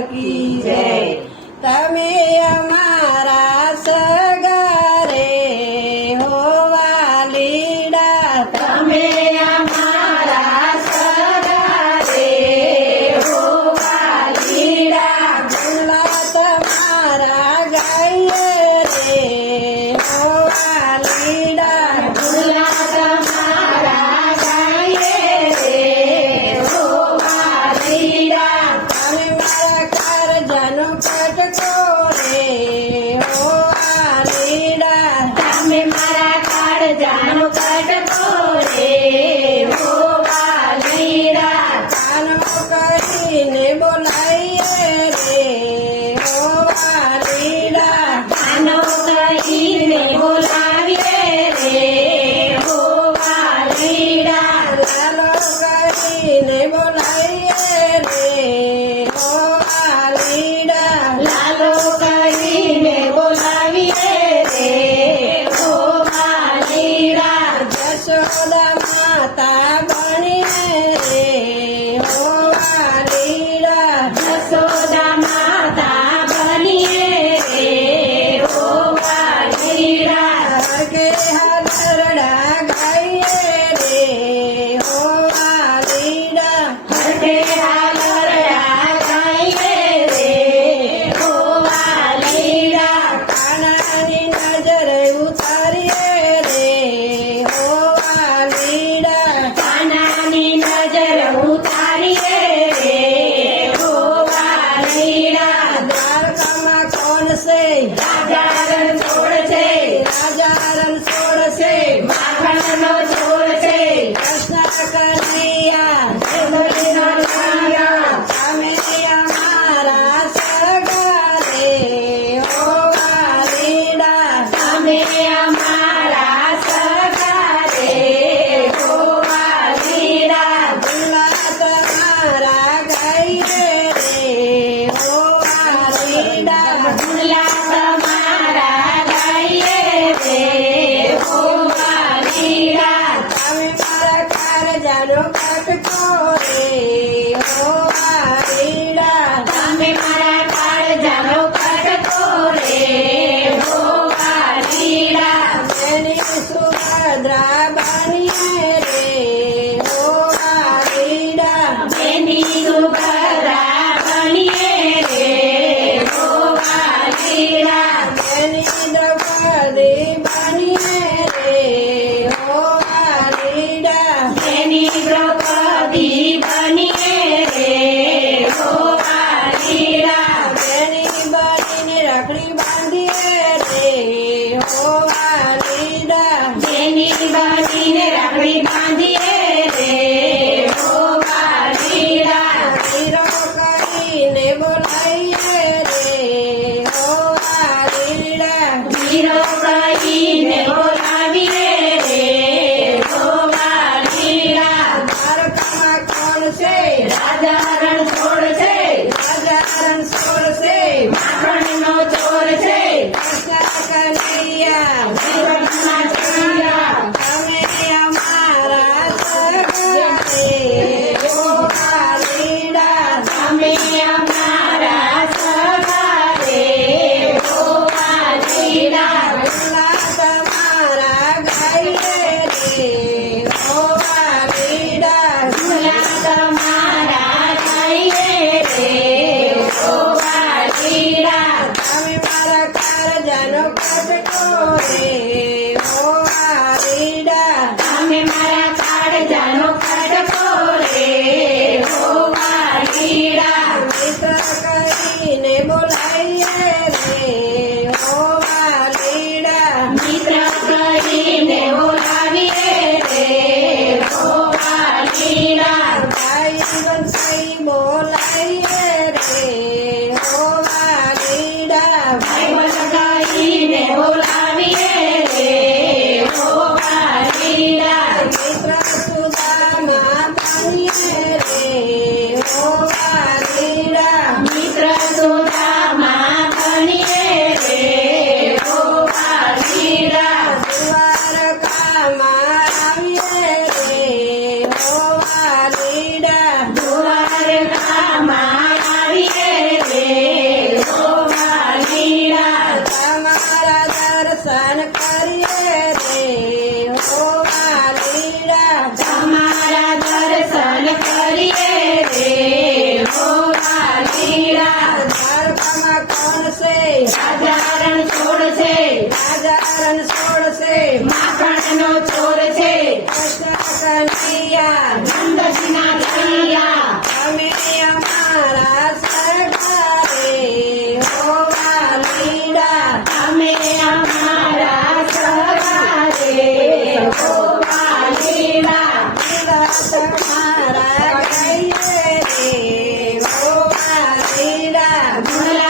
કી જય. તમે यशोदा माता সেই রাজা করে முதலா